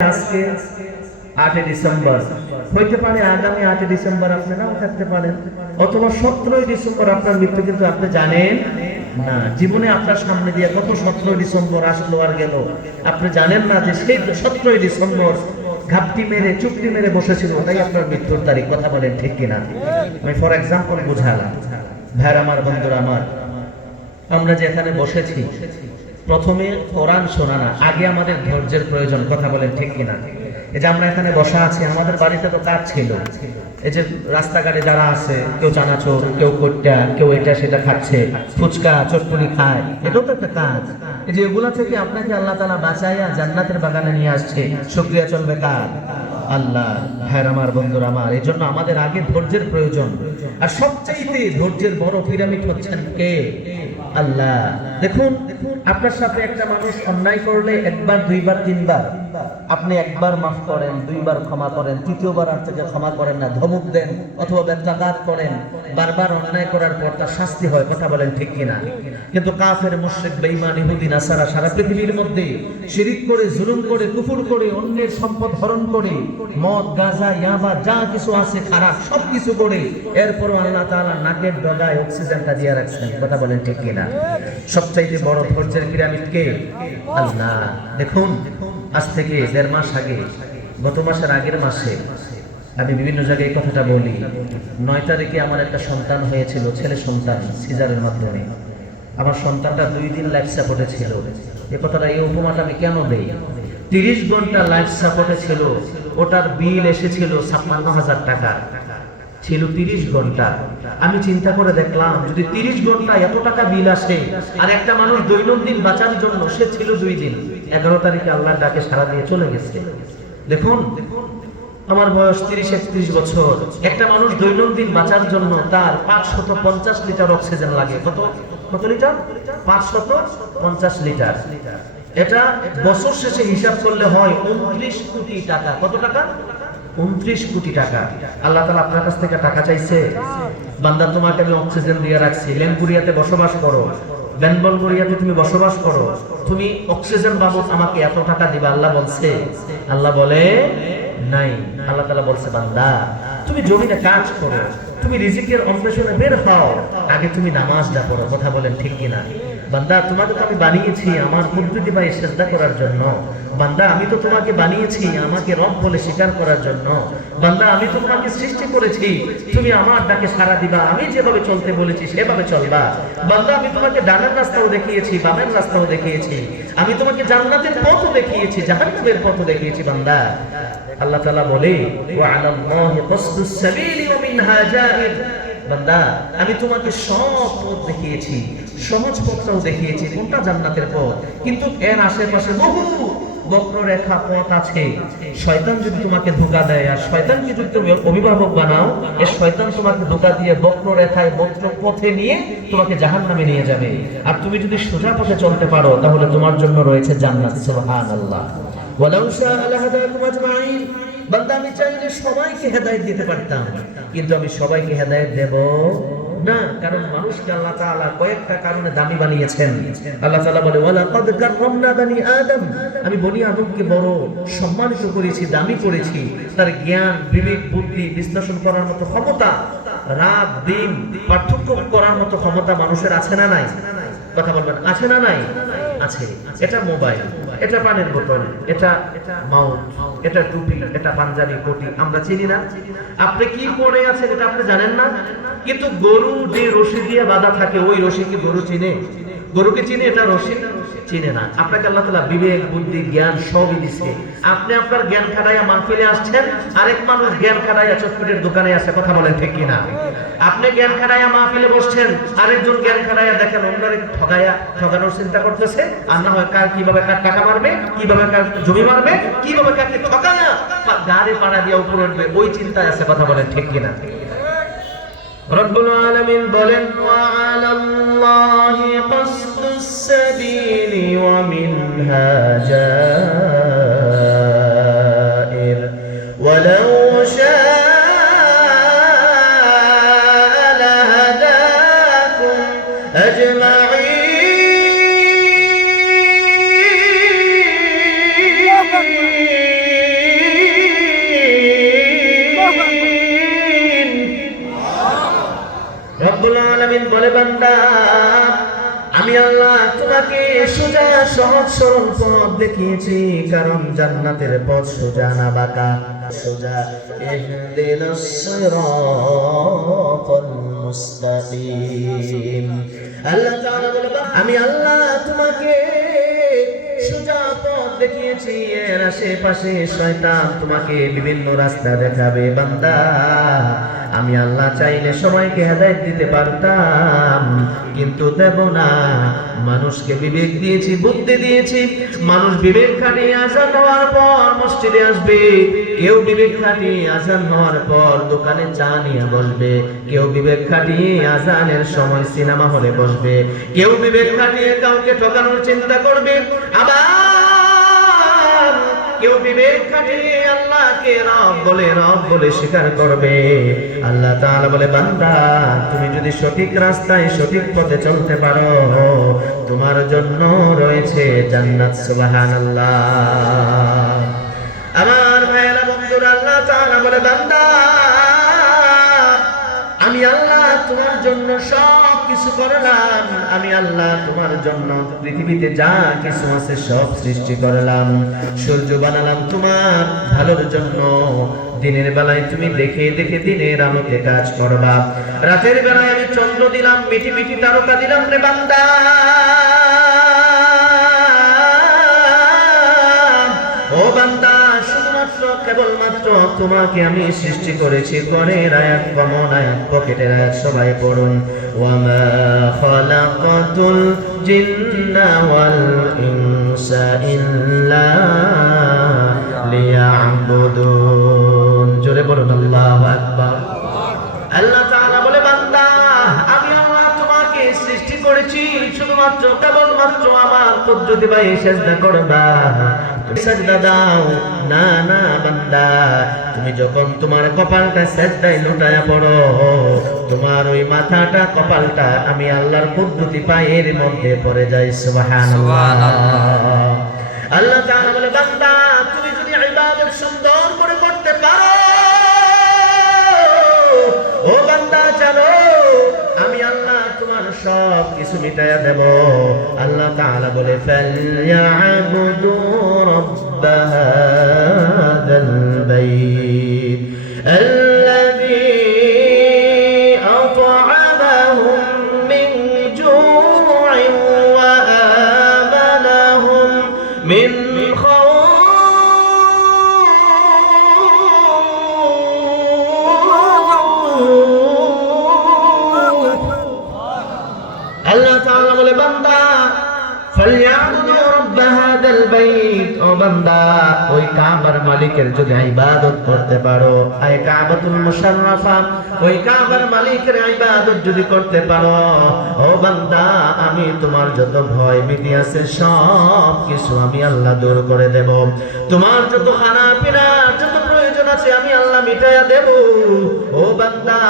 আজকে আটই ডিসেম্বর। হইতে পারে আগামী আটই ডিসেম্বর আপনি নাও থাকতে পারেন। অথবা সতেরোই ডিসেম্বর আপনার মৃত্যু কিন্তু আপনি জানেন না। জীবনে আপনার সামনে দিয়ে কত সতেরোই ডিসেম্বর আসলো আর গেল। আপনি জানেন না যে সেই সতেরোই ডিসেম্বর ঘাপটি মেরে চুক্তি মেরে বসেছিল ওটাই আপনার মৃত্যুর তারিখ। কথা বলেন ঠিক কিনা? আমি ফর এক্সাম্পল বুঝালাম। ভাইর আমার বন্ধুরা, আমার। আমরা যে এখানে বসেছি প্রথমে কোরআন শোনা না, আগে আমাদের ধৈর্যের প্রয়োজন, কথা বলেন ঠিক কিনা? এই যে আমরা এখানে বসা আছি, আমাদের বাড়িতে তো কাজ ছিল। এই যে রাস্তাঘাটে যারা আছে, কেউ চানাচোর, কেউ কোট্টা কেউ এটা সেটা খাচ্ছে, ফুচকা চটপুরি খায়, এটাও তো একটা কাজ। এই যে এগুলা থেকে আপনাকে আল্লাহ তালা বাঁচাইয়া জান্নাতের বাগানে নিয়ে আসছে, শুক্রিয়া চলবে কার? আল্লাহ হ্যাঁ আমার বন্ধুরা আমার, এই জন্য আমাদের আগে ধৈর্যের প্রয়োজন। আর সবচাইতে ধৈর্যের বড় পিরামিড হচ্ছেন কে? আল্লাহ। দেখুন আপনার সাথে একটা মানুষ অন্যায় করলে একবার, দুইবার, তিনবার। আপনি একবার মাফ করেন, দুইবার ক্ষমা করেন, তৃতীয়বার আর থেকে ক্ষমা করেন না, ধমক দেন অথবা ব্যত্যাঘাত করেন, বারবার অন্যায় করার পর তার শাস্তি হয়, কথা বলেন ঠিক কিনা? কিন্তু কাফের, মুশরিক, বেঈমান, ইহুদি, নাসারা সারা পৃথিবীর মধ্যে শিরিক করে, জুলুম করে, কুফর করে, অন্যের সম্পদ হরণ করে, মদ, গাঁজা, ইয়াবা, যা কিছু আছে, খারাপ সব কিছু করে, এরপরও আল্লাহ তাআলা নাকের ডগায় অক্সিজেনটা দিয়ে রাখছেন, কথা বলেন ঠিক কিনা? সবচাইতে বড় ধৈর্যের পিরামিড কে আল্লাহ, দেখুন, আজ থেকে দেড় মাস আগে, গত মাসের আগের মাসে আমি বিভিন্ন জায়গায় কথাটা বলি। নয় তারিখে আমার একটা সন্তান হয়েছিল, ছেলে সন্তান, সিজারের মাধ্যমে। আমার সন্তানটা দুই দিন লাইফ সাপোর্টে ছিল। এ কথাটা, এই উপমাটা আমি কেন দেই? তিরিশ ঘণ্টা লাইফ সাপোর্টে ছিল। ওটার বিল এসেছিল ছাপ্পান্ন হাজার টাকা। ছিল তিরিশ ঘণ্টা। আমি চিন্তা করে দেখলাম, যদি তিরিশ ঘণ্টা এত টাকা বিল আসে, আর একটা মানুষ দৈনন্দিন বাঁচার জন্য, সে ছিল দুই দিন। এগারো তারিখে আল্লাহর ডাকে সারা দিয়ে চলে গেছে। দেখুন, আমার বয়স তিরিশ একত্রিশ বছর। একটা মানুষ দৈনন্দিন বাঁচার জন্য তার পাঁচশত পঞ্চাশ লিটার অক্সিজেন লাগে। কত? কত লিটার? পাঁচশত পঞ্চাশ লিটার। এটা বছর শেষে হিসাব করলে হয় উনত্রিশ কোটি টাকা। কত টাকা? উনত্রিশ কোটি টাকা। আল্লাহ তালা আপনার কাছ থেকে টাকা চাইছে। বান্দা, তোমাকে আমি অক্সিজেন দিয়ে রাখছি। লেনপুরিয়াতে বসবাস করো। তুমি বসবাস করো। তুমি অক্সিজেন বাবদ আমাকে এত টাকা দিবা, আল্লাহ বলছে। আল্লাহ বলে, নাই। আল্লাহ তালা বলছে, বান্দা, তুমি জমিনে কাজ করো। তুমি রিজিকের অন্বেষণে বের হও। আগে তুমি নামাজ নামাজটা পড়ো কথা বলেন ঠিক কিনা? বান্দা, তোমাকে তো আমি বানিয়েছি আমার পদ্ধতি পাই সেজদা করার জন্য। বান্দা, আমি তো তোমাকে বানিয়েছি আমাকে রব বলে স্বীকার করার জন্য। বান্দা, আমি তো তোমাকে সৃষ্টি করেছি, তুমি আমার ডাকে সারা দিবা, আমি যেভাবে চলতে বলেছি সেভাবে চলবা। বান্দা, আমি তোমাকে ডানের রাস্তাও দেখিয়েছি, বামের রাস্তাও দেখিয়েছি, আমি তোমাকে জান্নাতের পথও দেখিয়েছি, জাহান্নামের পথও দেখিয়েছি বান্দা। আল্লাহ তাআলা বলে ওয়া আলাল্লাহি ওয়া বান্দা, আমি তোমাকে সব পথ দেখিয়েছি, সহজ পথটাও দেখিয়েছি কোনটা জান্নাতের পথ। কিন্তু এর আশেপাশে বহু বক্ররেখা পথ আছে। শয়তান যদি তোমাকে ধোকা দেয়, আর শয়তানকে যদি তুমি অভিভাবক বানাও, এ শয়তান তোমাকে ধোকা দিয়ে বক্ররেখায় বক্র পথে নিয়ে তোমাকে জাহান্নামে নিয়ে যাবে। আর তুমি যদি সোজা পথে চলতে পারো, তাহলে তোমার জন্য রয়েছে জান্নাত, সুবহানাল্লাহ। ওয়ালাউ শাআ লাহাদাকুম আজমাইন। বান্দা, আমি চাইলে সবাইকে হেদায়েত দিতে পারতাম, কিন্তু আমি সবাইকে হেদায়েত দেব না, কারণ মানুষকে আল্লাহ তাআলা কয়েকটা কারণে দামি বানিয়েছেন। আল্লাহ তাআলা বলে ওয়ালা কদ কাররামনা বানি আদম। আমি বনি আদমকে বড় সম্মানিত করেছি, দামি করেছি। তার জ্ঞান, বিবেক, বুদ্ধি বিশ্লেষণ করার মতো ক্ষমতা, রাত, দিন পার্থক্য করার মতো ক্ষমতা মানুষের আছে না নাই? কথা বলবেন, আছে না নাই? আছে। এটা মোবাইল। এটা পানের বোতল, এটা মাউন্ট এটা টুপি, এটা পাঞ্জাবি কোটি, আমরা চিনি না। আপনি কি পরে আছেন এটা আপনি জানেন না? কিন্তু গরু যে রশি দিয়ে বাঁধা থাকে, ওই রশি কি গরু চিনে? গরুকে চিনে এটা রশি? চিনে না। আপনাকে আল্লাহ তালা বিবেক, বুদ্ধি, জ্ঞান সবই দিচ্ছে। আপনি আপনার জ্ঞান খাটাইয়া মাহফিলে আসছেন, আরেক মানুষ জ্ঞান খাটাইয়া চটপটের দোকানে আছে, কথা বলেন ঠিক কিনা? আপনি জ্ঞান খাটাইয়া মাহফিলে বসছেন, আরেকজন জ্ঞান খাটাইয়া দেখেন অন্যরে ঠগাইয়া, ঠগানোর চিন্তা করতেছে, আর না হয় কার কীভাবে কার টাকা মারবে, কীভাবে কার জমি মারবে, কীভাবে কাকে ঠগাইয়া গাড়ি পাড়া দিয়ে উপর উঠবে, ওই চিন্তায় আছে, কথা বলেন ঠিক কিনা? রব্বুল আলামিন বলেন, ওয়া আলাল্লাহি কসদুস সাবিলি ওয়া মিনহা তোমাকে সোজা সহজ সরল পথ দেখিয়েছি, কারণ জান্নাতের পথ সোজা না বাঁকা। সোজা আল্লাহ আমি আল্লাহ তোমাকে এর আশেপাশে শয়তান তোমাকে বিভিন্ন রাস্তা দেখাবে, বান্দা। আমি আল্লাহ চাইলে সবাইকে হেদায়েত দিতে পারতাম, কিন্তু দেব না। মানুষকে বিবেক দিয়েছি, বুদ্ধি দিয়েছি। মানুষ বিবেক খাটিয়ে আজান হওয়ার পর মসজিদে আসবে। কেউ বিবেক খাটিয়ে আজান হওয়ার পর দোকানে চা নিয়ে বসবে। কেউ বিবেক খাটিয়ে আজানের সময় সিনেমা হলে বসবে। কেউ বিবেক খাটিয়ে কাউকে ঠকানোর চিন্তা করবে। আবার কেউ বিবেক খাটিয়ে আল্লাহকে রব বলে রব বলে স্বীকার করবে। আল্লাহ তাআলা বলে, বান্দা, তুমি যদি সঠিক রাস্তায় সঠিক পথে চলতে পারো, তোমার জন্য রয়েছে জান্নাত, সুবহানাল্লাহ। আমার ভাইয়েরা, বন্ধুরা, আল্লাহ তাআলা বলে, বান্দা, আমি আল্লাহ তোমার জন্য সব কিছু করলাম, আমি আল্লাহ তোমার জন্য পৃথিবীতে যা কিছু আছে সব সৃষ্টি করলাম। সূর্য বানালাম তোমার ভালোর জন্য। দিনের বেলায় তুমি দেখে দেখে দিনের আলোতে কাজ করবা। রাতের বেলায় আমি চন্দ্র দিলাম, মিটি মিটি তারকা দিলাম রে বান্দা। কেবলমাত্র তোমাকে আমি সৃষ্টি করেছি। গণের আয়াত কমন আয়াত, পকেটের আয়াত, সবাই পড়ুন। জিন্না ওয়াল ইনসা ইল্লা লিয়াবুদুন। জোরে বলুন আল্লাহু আকবার। আল্লাহ তাআলা বলে, বান্দা, আমি আল্লাহ তোমাকে সৃষ্টি করেছি, শুধুমাত্র কেবলমাত্র আমার পদ্ধতি ভাই সেজদা করবা। সেজদা দাও না না বান্দা তুমি যখন তোমার কপালটা সেজদায় লুটায়া পড়ো তোমার ওই মাথাটা কপালটা আমি আল্লাহর পদ্ধতি পায়ের মধ্যে পড়ে যাই সুবহানাল্লাহ। আল্লাহ তাআলা বলে বান্দা তুমি যদি ইবাদত সুন্দর করে করতে পারো ও বান্দা জানো আমি আল্লাহ তোমার সব কিছু মিটাইয়া দেব। আল্লাহ তাআলা বলে ফালইয়াবুদু রাব্ব হাদাল বান্দা, ওই কাবার মালিকের যদি ইবাদত করতে পারো আই কাবাতুল মুশাররাফা, ওই কাবার মালিকের ইবাদত যদি করতে পারো, ও বান্দা, আমি তোমার যত ভয় ভীতি আছে সব কিছু আমি আল্লাহ দূর করে দেব। তোমার যত খানা পিনা যত আছে, আমি আল্লাহ মিটাইয়া দেব। ও বান্দা,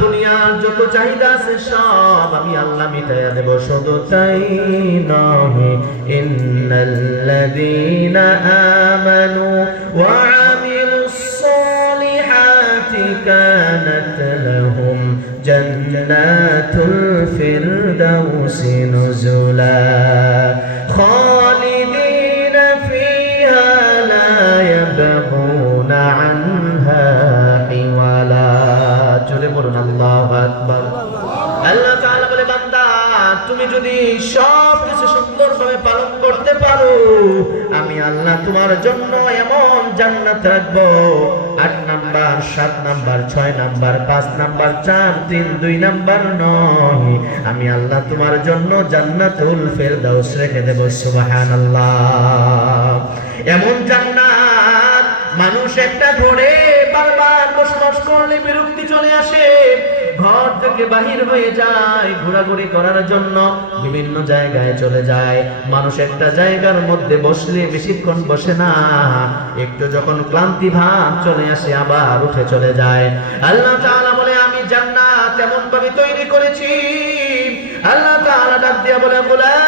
দুনিয়ার যত চাহিদা আছে সব আমি আল্লাহ মিটাইয়া দেব। শুধু তাই নহে, ইন্নাল্লাযীনা আমানু ওয়া আমিলুস সালিহাতি কানাত লাহুম জান্নাতুল ফিরদাউসি নুজুলা। যদি সব কিছু সুন্দর সুন্দরভাবে পালন করতে পারো, আমি আল্লাহ তোমার জন্য এমন জান্নাত রাখব। আট নাম্বার, সাত নাম্বার, ছয় নাম্বার, পাঁচ নাম্বার, চার, তিন, দুই নাম্বার নয়। আমি আল্লাহ তোমার জন্য জান্নাতুল ফেরদাউস রেখে দেব, সুবহানাল্লাহ। এমন জান্নাত মানুষ একটা ধরে বারবার বসবাস করলে বিরক্তি চলে আসে। ঘর থেকে বাহির হয়ে যায় ঘোরাঘুরি করার জন্য, বিভিন্ন জায়গায় চলে যায়। মানুষ একটা জায়গার মধ্যে বসলে বেশিক্ষণ বসে না। একটু যখন ক্লান্তি ভাব চলে আসে, আবার উঠে চলে যায়। আল্লাহ তাআলা বলে, আমি জান্নাত এমন ভাবে তৈরি করেছি। আল্লাহ তাআলা ডাক দিয়া বলে, গোলাম।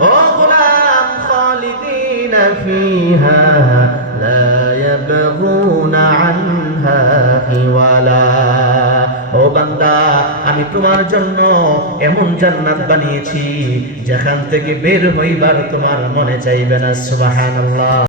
ও গোলাম খালিদিন ফিহা। বান্দা, আমি তোমার জন্য এমন জান্নাত বানিয়েছি, যেখান থেকে বের হইবার তোমার মনে চাইবে না, সুবহানাল্লাহ।